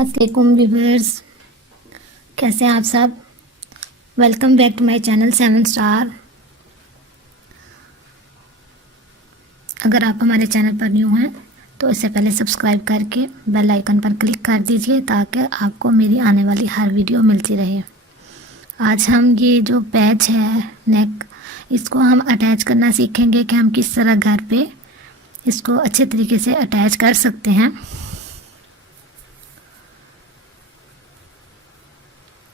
अस्सलामुअलैकुम व्यूअर्स, कैसे हैं आप सब। Welcome back to my channel 7 star. अगर आप हमारे चैनल पर न्यू हैं तो इससे पहले सब्सक्राइब करके बेल आइकन पर क्लिक कर दीजिए ताकि आपको मेरी आने वाली हर वीडियो मिलती रहे। आज हम ये जो पैच है नेक, इसको हम अटैच करना सीखेंगे कि हम किस तरह घर पे इसको अच्छे तरीके से अटैच कर सकते हैं।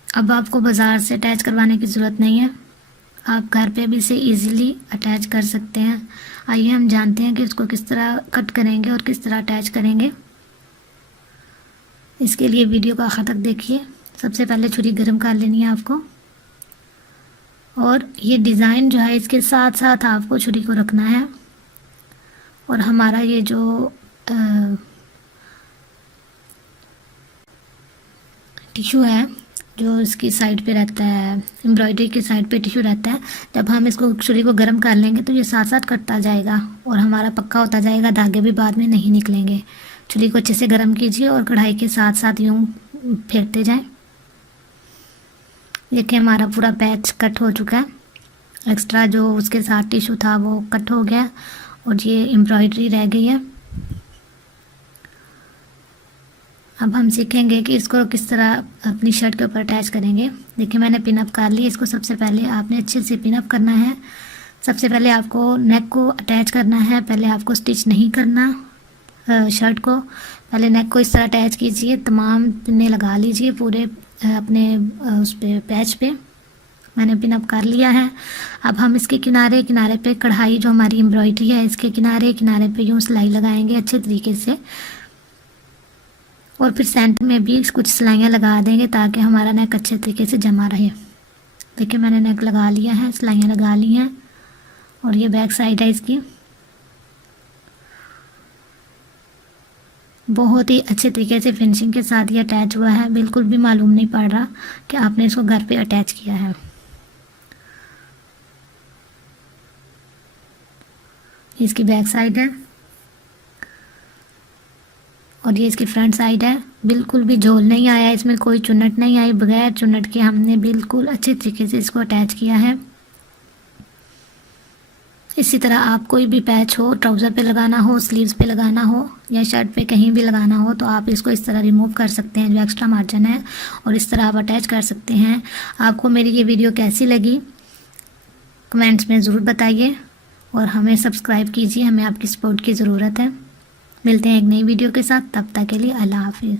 अब आपको बाज़ार से अटैच करवाने की ज़रूरत नहीं है, आप घर पे भी इसे इजीली अटैच कर सकते हैं। आइए हम जानते हैं कि इसको किस तरह कट करेंगे और किस तरह अटैच करेंगे। इसके लिए वीडियो को आखिर तक देखिए। सबसे पहले छुरी गर्म कर लेनी है आपको, और ये डिज़ाइन जो है इसके साथ साथ आपको छुरी को रखना है। और हमारा ये जो टिश्यू है जो इसकी साइड पे रहता है, एम्ब्रॉयडरी की साइड पे टिश्यू रहता है, जब हम इसको छुरी को गर्म कर लेंगे तो ये साथ साथ कटता जाएगा और हमारा पक्का होता जाएगा, धागे भी बाद में नहीं निकलेंगे। छुरी को अच्छे से गर्म कीजिए और कढ़ाई के साथ साथ यूँ फेरते जाएं। देखिए हमारा पूरा पैच कट हो चुका है, एक्स्ट्रा जो उसके साथ टिश्यू था वो कट हो गया और ये एम्ब्रॉयडरी रह गई है। अब हम सीखेंगे कि इसको किस तरह अपनी शर्ट के ऊपर अटैच करेंगे। देखिए मैंने पिन अप कर ली। इसको सबसे पहले आपने अच्छे से पिन अप करना है। सबसे पहले आपको नेक को अटैच करना है, पहले आपको स्टिच नहीं करना शर्ट को। पहले नेक को इस तरह अटैच कीजिए, तमाम पिने लगा लीजिए पूरे अपने उस पे पैच पे। मैंने पिन अप कर लिया है। अब हम इसके किनारे किनारे पे कढ़ाई जो हमारी एम्ब्रॉयडरी है इसके किनारे किनारे पे यूँ सिलाई लगाएंगे अच्छे तरीके से, और फिर सेंटर में भी कुछ सिलाइयाँ लगा देंगे ताकि हमारा नेक अच्छे तरीके से जमा रहे। देखिए मैंने नेक लगा लिया है, सिलाइयाँ लगा ली हैं, और ये बैक साइड है इसकी। बहुत ही अच्छे तरीके से फिनिशिंग के साथ ये अटैच हुआ है, बिल्कुल भी मालूम नहीं पड़ रहा कि आपने इसको घर पे अटैच किया है। इसकी बैक साइड है और ये इसकी फ्रंट साइड है। बिल्कुल भी झोल नहीं आया, इसमें कोई चुन्नट नहीं आई, बगैर चुन्नट के हमने बिल्कुल अच्छे तरीके से इसको अटैच किया है। इसी तरह आप कोई भी पैच हो, ट्राउज़र पे लगाना हो, स्लीव्स पे लगाना हो या शर्ट पे कहीं भी लगाना हो तो आप इसको इस तरह रिमूव कर सकते हैं जो एक्स्ट्रा मार्जिन है, और इस तरह आप अटैच कर सकते हैं। आपको मेरी ये वीडियो कैसी लगी कमेंट्स में ज़रूर बताइए, और हमें सब्सक्राइब कीजिए, हमें आपकी सपोर्ट की ज़रूरत है। मिलते हैं एक नई वीडियो के साथ, तब तक के लिए अल्लाह हाफिज़।